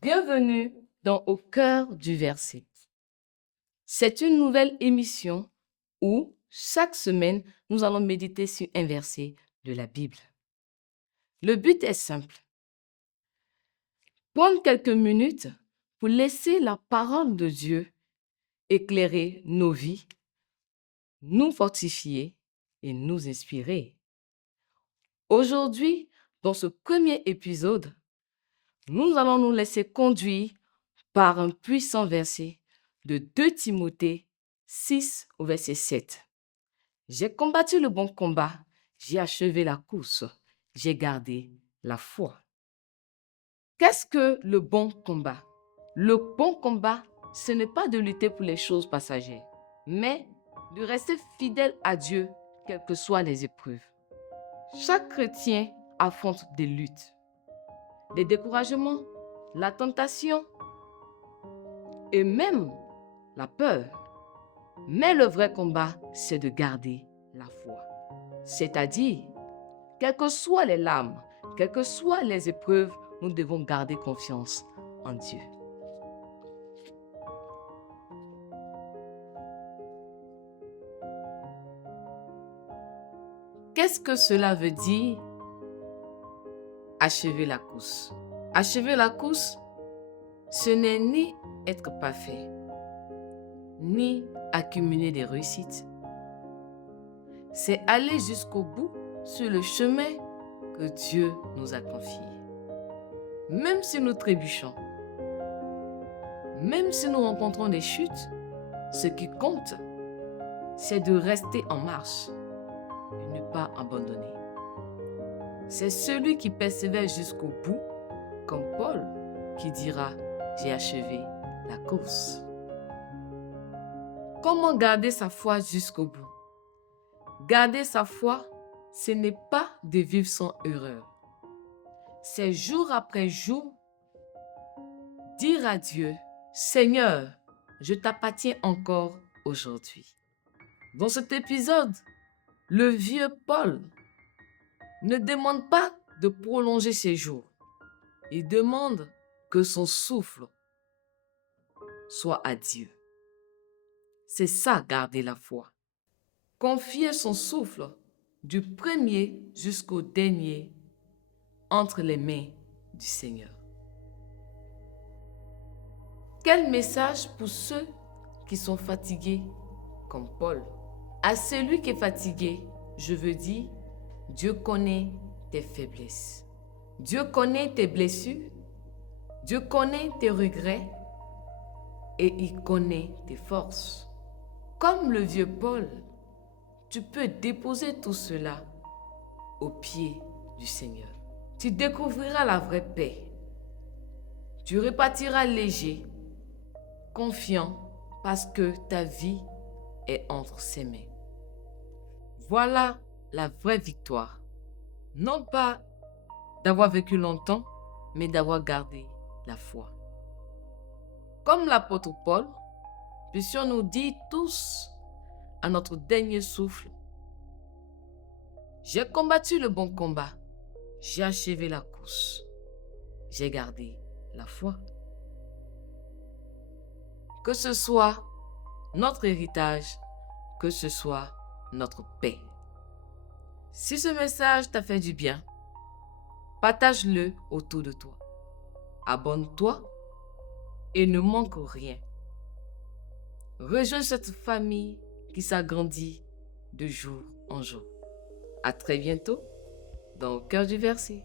Bienvenue dans Au cœur du verset. C'est une nouvelle émission où, chaque semaine, nous allons méditer sur un verset de la Bible. Le but est simple. Prendre quelques minutes pour laisser la parole de Dieu éclairer nos vies, nous fortifier et nous inspirer. Aujourd'hui, dans ce premier épisode, nous allons nous laisser conduire par un puissant verset de 2 Timothée 6 au verset 7. J'ai combattu le bon combat, j'ai achevé la course, j'ai gardé la foi. Qu'est-ce que le bon combat? Le bon combat, ce n'est pas de lutter pour les choses passagères, mais de rester fidèle à Dieu, quelles que soient les épreuves. Chaque chrétien affronte des luttes, des découragements, la tentation et même la peur. Mais le vrai combat, c'est de garder la foi. C'est-à-dire, quelles que soient les larmes, quelles que soient les épreuves, nous devons garder confiance en Dieu. Qu'est-ce que cela veut dire? Achever la course. Achever la course, ce n'est ni être parfait, ni accumuler des réussites. C'est aller jusqu'au bout sur le chemin que Dieu nous a confié. Même si nous trébuchons, même si nous rencontrons des chutes, ce qui compte, c'est de rester en marche et ne pas abandonner. C'est celui qui persévère jusqu'au bout, comme Paul, qui dira « J'ai achevé la course ». Comment garder sa foi jusqu'au bout? Garder sa foi, ce n'est pas de vivre sans erreur. C'est jour après jour dire à Dieu « Seigneur, je t'appartiens encore aujourd'hui ». Dans cet épisode, le vieux Paul ne demande pas de prolonger ses jours. Il demande que son souffle soit à Dieu. C'est ça, garder la foi. Confier son souffle du premier jusqu'au dernier entre les mains du Seigneur. Quel message pour ceux qui sont fatigués comme Paul? À celui qui est fatigué, je veux dire, Dieu connaît tes faiblesses. Dieu connaît tes blessures. Dieu connaît tes regrets. Et il connaît tes forces. Comme le vieux Paul, tu peux déposer tout cela aux pieds du Seigneur. Tu découvriras la vraie paix. Tu repartiras léger, confiant, parce que ta vie est entre ses mains. Voilà la vraie victoire. Non pas d'avoir vécu longtemps, mais d'avoir gardé la foi. Comme l'apôtre Paul, puissions-nous dire tous à notre dernier souffle, j'ai combattu le bon combat, j'ai achevé la course, j'ai gardé la foi. Que ce soit notre héritage, que ce soit notre paix. Si ce message t'a fait du bien, partage-le autour de toi. Abonne-toi et ne manque rien. Rejoins cette famille qui s'agrandit de jour en jour. À très bientôt dans Au cœur du verset.